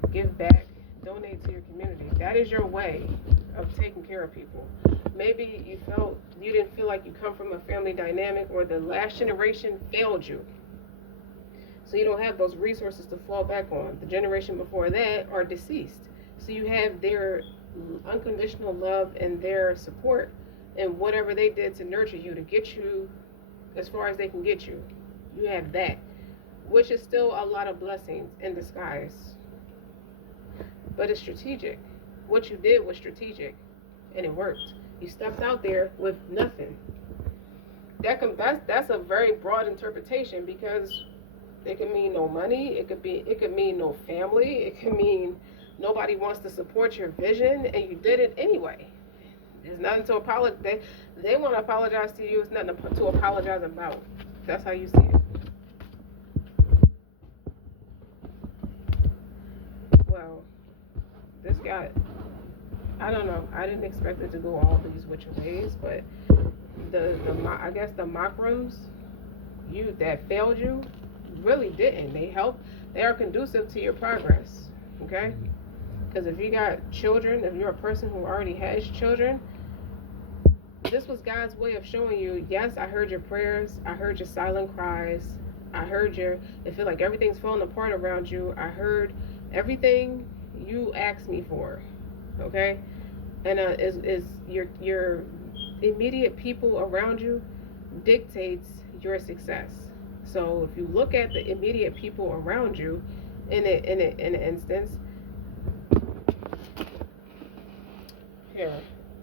donate to your community. That is your way of taking care of people. Maybe you didn't feel like you come from a family dynamic, or the last generation failed you, so you don't have those resources to fall back on. The generation before that are deceased, so you have their unconditional love and their support, and whatever they did to nurture you, to get you as far as they can get you. You have that, which is still a lot of blessings in disguise. But it's strategic. What you did was strategic, and it worked. You stepped out there with nothing. That's a very broad interpretation, because it could mean no money. It could mean no family. It could mean nobody wants to support your vision, and you did it anyway. There's nothing to apologize. They want to apologize to you. It's nothing to apologize about. That's how you see it. Well, this guy, I don't know. I didn't expect it to go all these which ways, but I guess the makrams that failed you really didn't. They are conducive to your progress. Okay? Because if you got children, if you're a person who already has children, this was God's way of showing you, yes, I heard your prayers, I heard your silent cries, I heard your, it feel like everything's falling apart around you, I heard everything you asked me for, okay? And is your immediate people around you dictates your success. So if you look at the immediate people around you, in an instance, here,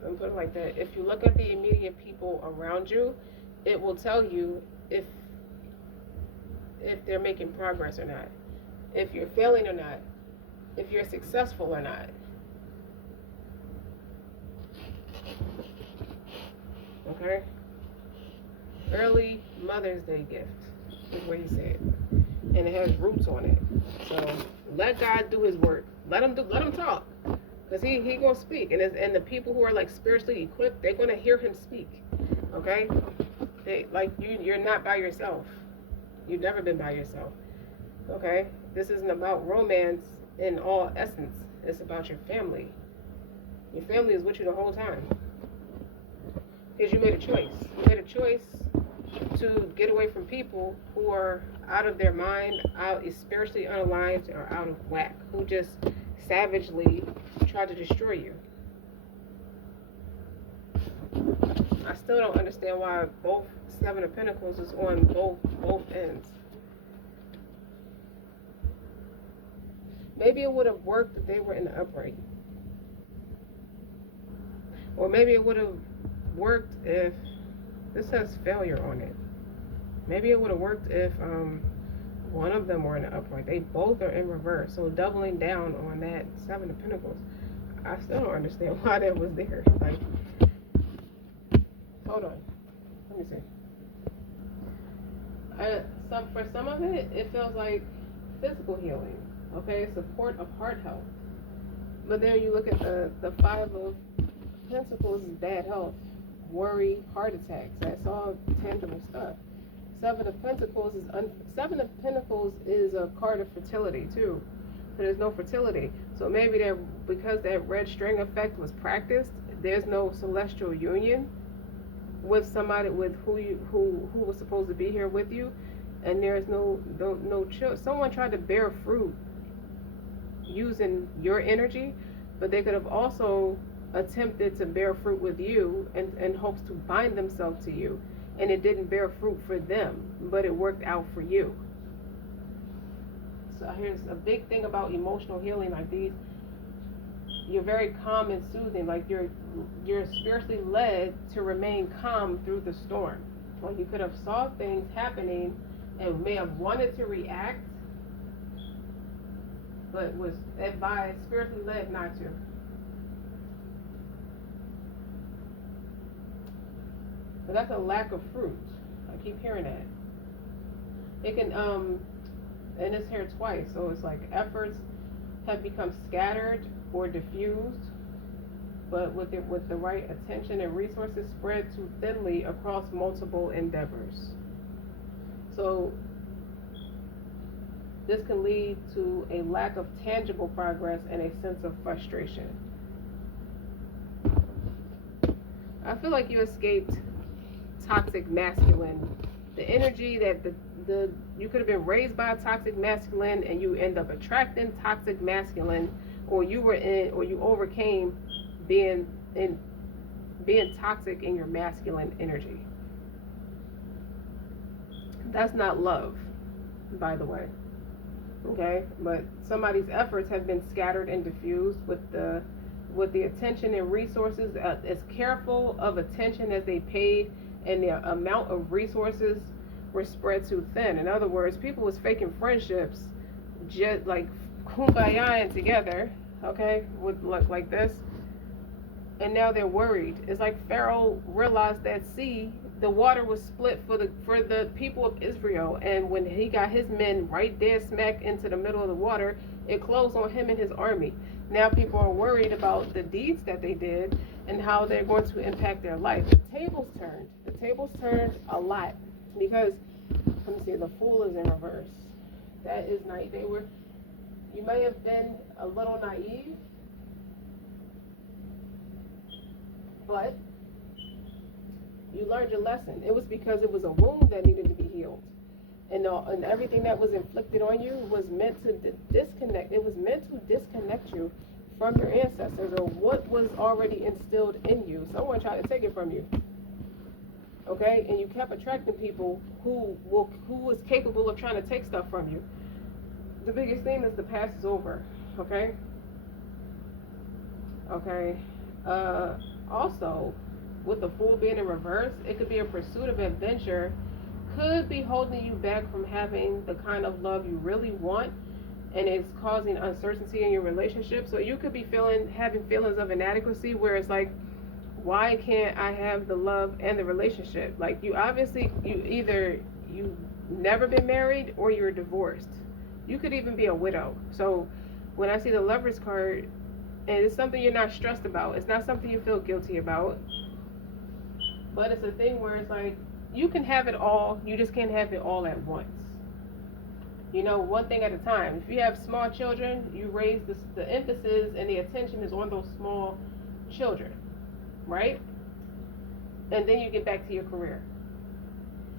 let me put it like that. If you look at the immediate people around you, it will tell you if they're making progress or not, if you're failing or not, if you're successful or not. Okay? Early Mother's Day gift is what he said. And it has roots on it. So let God do his work. Let him talk. Because he gonna speak. And the people who are like spiritually equipped, they're gonna hear him speak. Okay? You're not by yourself. You've never been by yourself. Okay? This isn't about romance in all essence. It's about your family. Your family is with you the whole time. Because you made a choice. You made a choice to get away from people who are out of their mind, is spiritually unaligned, or out of whack, who just savagely try to destroy you. I still don't understand why both Seven of Pentacles is on both ends. Maybe it would have worked if they were in the upright. Or maybe it would have worked if, this has failure on it. Maybe it would have worked if one of them were in the upright. They both are in reverse. So doubling down on that Seven of Pentacles. I still don't understand why that was there. Like, hold on. Let me see. For some of it, it feels like physical healing. Okay, support of heart health. But then you look at the Five of Pentacles is bad health, worry, heart attacks. That's all tangible stuff. Seven of Pentacles is a card of fertility too. But there's no fertility. So maybe because that red string effect was practiced, there's no celestial union with somebody with who was supposed to be here with you, and there's no child. Someone tried to bear fruit using your energy, but they could have also attempted to bear fruit with you in hopes to bind themselves to you, and it didn't bear fruit for them, but it worked out for you. So here's a big thing about emotional healing like these. You're very calm and soothing, like you're spiritually led to remain calm through the storm. Like you could have saw things happening and may have wanted to react, but was advised, spiritually led not to. But that's a lack of fruit. I keep hearing that. It can, and it's here twice, so it's like efforts have become scattered or diffused, but with the right attention and resources spread too thinly across multiple endeavors. So this can lead to a lack of tangible progress and a sense of frustration. I feel like you escaped toxic masculine. The energy that you could have been raised by a toxic masculine and you end up attracting toxic masculine, or you overcame being toxic in your masculine energy. That's not love, by the way. Okay, but somebody's efforts have been scattered and diffused with the attention and resources, as careful of attention as they paid, and the amount of resources were spread too thin. In other words, people was faking friendships, just like kumbayaing together, okay, with like this, and now they're worried. It's like Pharaoh realized that the water was split for the people of Israel, and when he got his men right there smack into the middle of the water, it closed on him and his army. Now people are worried about the deeds that they did and how they're going to impact their life. The tables turned a lot, because let me see, the Fool is in reverse. That is nice. You may have been a little naive, But you learned your lesson. It was because it was a wound that needed to be healed. And everything that was inflicted on you was meant to disconnect. It was meant to disconnect you from your ancestors or what was already instilled in you. Someone tried to take it from you. Okay? And you kept attracting people who was capable of trying to take stuff from you. The biggest thing is the past is over. Okay? Okay. Also, with the Fool being in reverse, it could be a pursuit of adventure, could be holding you back from having the kind of love you really want, and it's causing uncertainty in your relationship. So you could be having feelings of inadequacy where it's like, why can't I have the love and the relationship? Like, you either you've never been married or you're divorced. You could even be a widow. So when I see the Lovers card, and it's something you're not stressed about, it's not something you feel guilty about, but it's a thing where it's like, you can have it all, you just can't have it all at once. You know, one thing at a time. If you have small children, you raise the emphasis and the attention is on those small children, right? And then you get back to your career.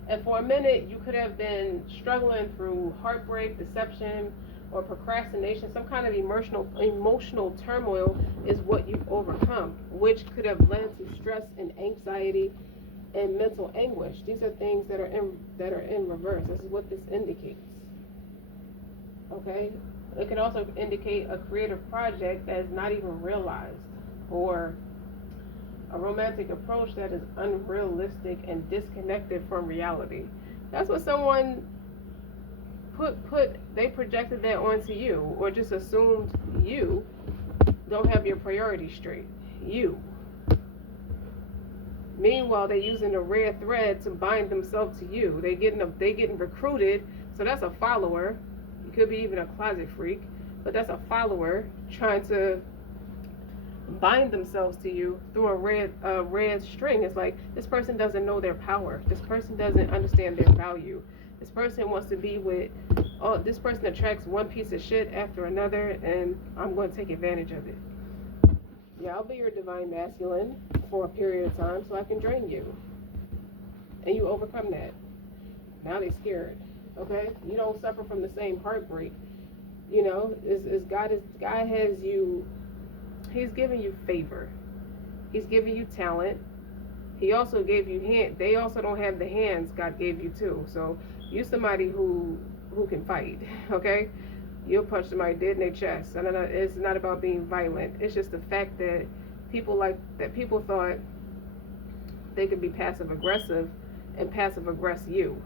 And for a minute, you could have been struggling through heartbreak, deception, or procrastination. Some kind of emotional turmoil is what you've overcome, which could have led to stress and anxiety and mental anguish. These are things that are in reverse. This is what this indicates. Okay? It can also indicate a creative project that is not even realized, or a romantic approach that is unrealistic and disconnected from reality. That's what someone they projected that onto you, or just assumed you don't have your priorities straight. You. Meanwhile, they're using a red thread to bind themselves to you. They getting recruited, so that's a follower. You could be even a closet freak, but that's a follower trying to bind themselves to you through a red string. It's like, this person doesn't know their power. This person doesn't understand their value. This person wants to be with, this person attracts one piece of shit after another, and I'm going to take advantage of it. Yeah, I'll be your divine masculine for a period of time so I can drain you. And you overcome that. Now they're scared. Okay? You don't suffer from the same heartbreak. You know, God has you, He's giving you favor. He's giving you talent. He also gave you hand. They also don't have the hands God gave you too. So you're somebody who can fight. Okay? You'll punch somebody dead in their chest. And it's not about being violent. It's just the fact that people thought they could be passive aggressive and passive aggress you.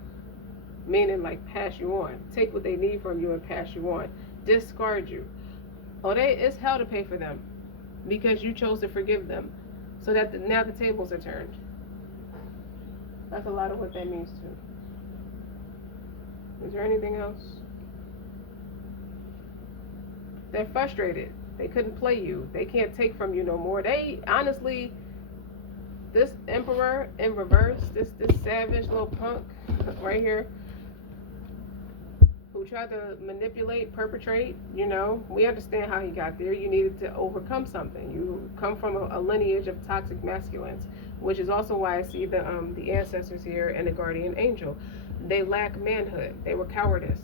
Meaning, like, pass you on. Take what they need from you and pass you on. Discard you. It's hell to pay for them because you chose to forgive them. So that now the tables are turned. That's a lot of what that means too. Is there anything else? They're frustrated. They couldn't play you. They can't take from you no more. They honestly, this Emperor in reverse, this savage little punk right here, who tried to manipulate, perpetrate, you know, we understand how he got there. You needed to overcome something. You come from a lineage of toxic masculines, which is also why I see the ancestors here and the guardian angel. They lack manhood. They were cowardice.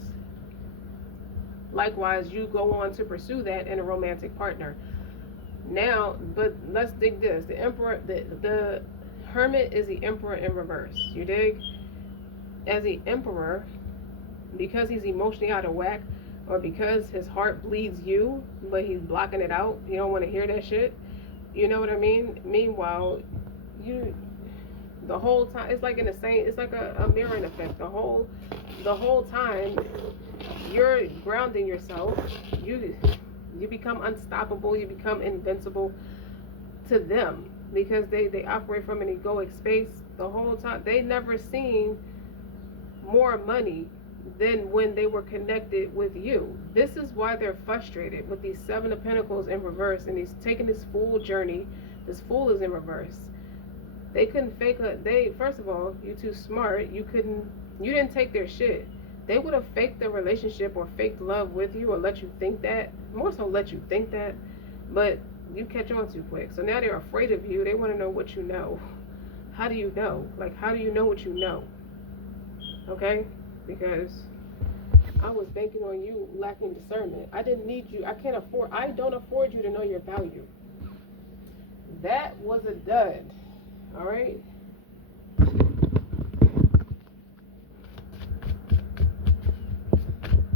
Likewise, you go on to pursue that in a romantic partner. Now, but let's dig this. The Emperor, the Hermit is the Emperor in reverse. You dig? As the Emperor, because he's emotionally out of whack, or because his heart bleeds you, but he's blocking it out. You don't want to hear that shit. You know what I mean? Meanwhile, the whole time, it's like it's like a mirroring effect. The whole time, you're grounding yourself. You become unstoppable. You become invincible to them because they operate from an egoic space the whole time. They never seen more money than when they were connected with you. This is why they're frustrated with these Seven of Pentacles in reverse, and he's taking this Fool journey. This Fool is in reverse. They couldn't fake it. First of all, you too smart. You didn't take their shit. They would have faked the relationship or faked love with you, or let you think that. More so let you think that. But You catch on too quick. So now they're afraid of you. They want to know what you know. How do you know? Like, how do you know what you know? Okay? Because I was banking on you lacking discernment. I didn't need you. I don't afford you to know your value. That was a dud. All right?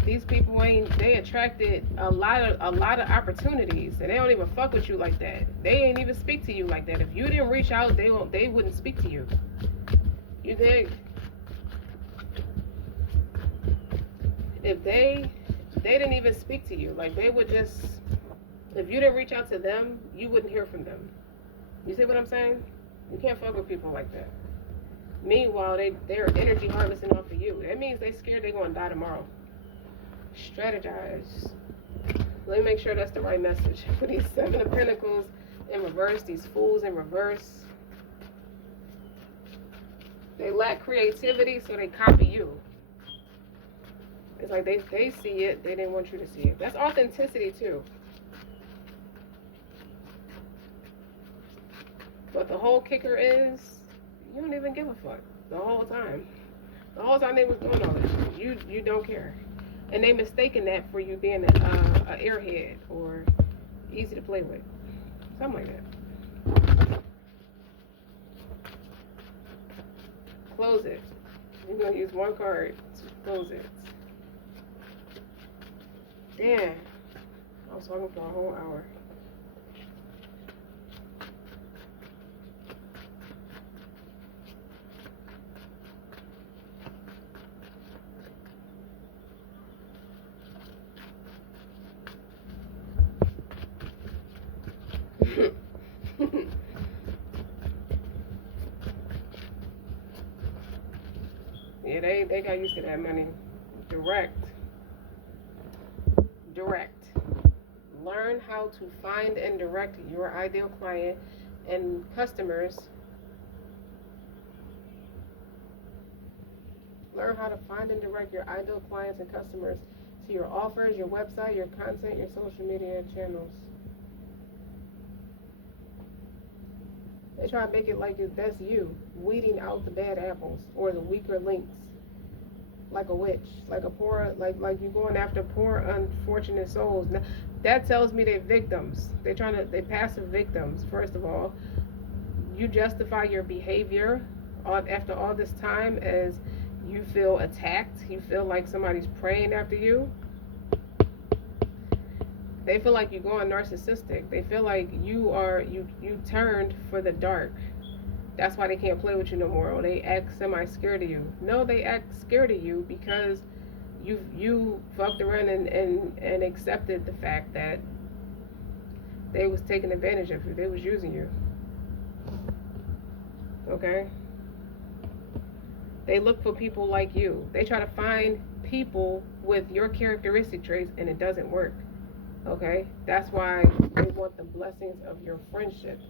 These people they attracted a lot of opportunities, and they don't even fuck with you like that. They ain't even speak to you like that. If you didn't reach out, they wouldn't speak to you. You dig? If they didn't even speak to you, like they would just, if you didn't reach out to them, you wouldn't hear from them. You see what I'm saying? You can't fuck with people like that. Meanwhile, they're energy harvesting off of you. That means they scared they're gonna die tomorrow. Strategize. Let me make sure that's the right message. For these 7 of Pentacles in reverse, these Fools in reverse. They lack creativity, so they copy you. It's like they see it, they didn't want you to see it. That's authenticity too. But the whole kicker is, you don't even give a fuck the whole time. The whole time they was doing all that, you don't care. And they mistaken that for you being an airhead or easy to play with. Something like that. Close it. You're going to use one card to close it. Damn. I was talking for a whole hour. Yeah, they got used to that money. Direct. Learn how to find and direct your ideal client and customers. Learn how to find and direct your ideal clients and customers to your offers, your website, your content, your social media channels. They try to make it like that's you, weeding out the bad apples or the weaker links, like a witch, like a poor, like you're going after poor, unfortunate souls. Now, that tells me they're victims. They're passive victims. First of all, you justify your behavior after all this time as you feel attacked. You feel like somebody's praying after you. They feel like you're going narcissistic. They feel like you turned for the dark. That's why they can't play with you no more. Or they act semi-scared of you. No, they act scared of you because you fucked around and accepted the fact that they was taking advantage of you. They was using you. Okay? They look for people like you. They try to find people with your characteristic traits, and it doesn't work. Okay? That's why they want the blessings of your friendship.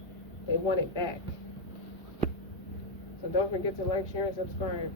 They want it back. So don't forget to like, share, and subscribe.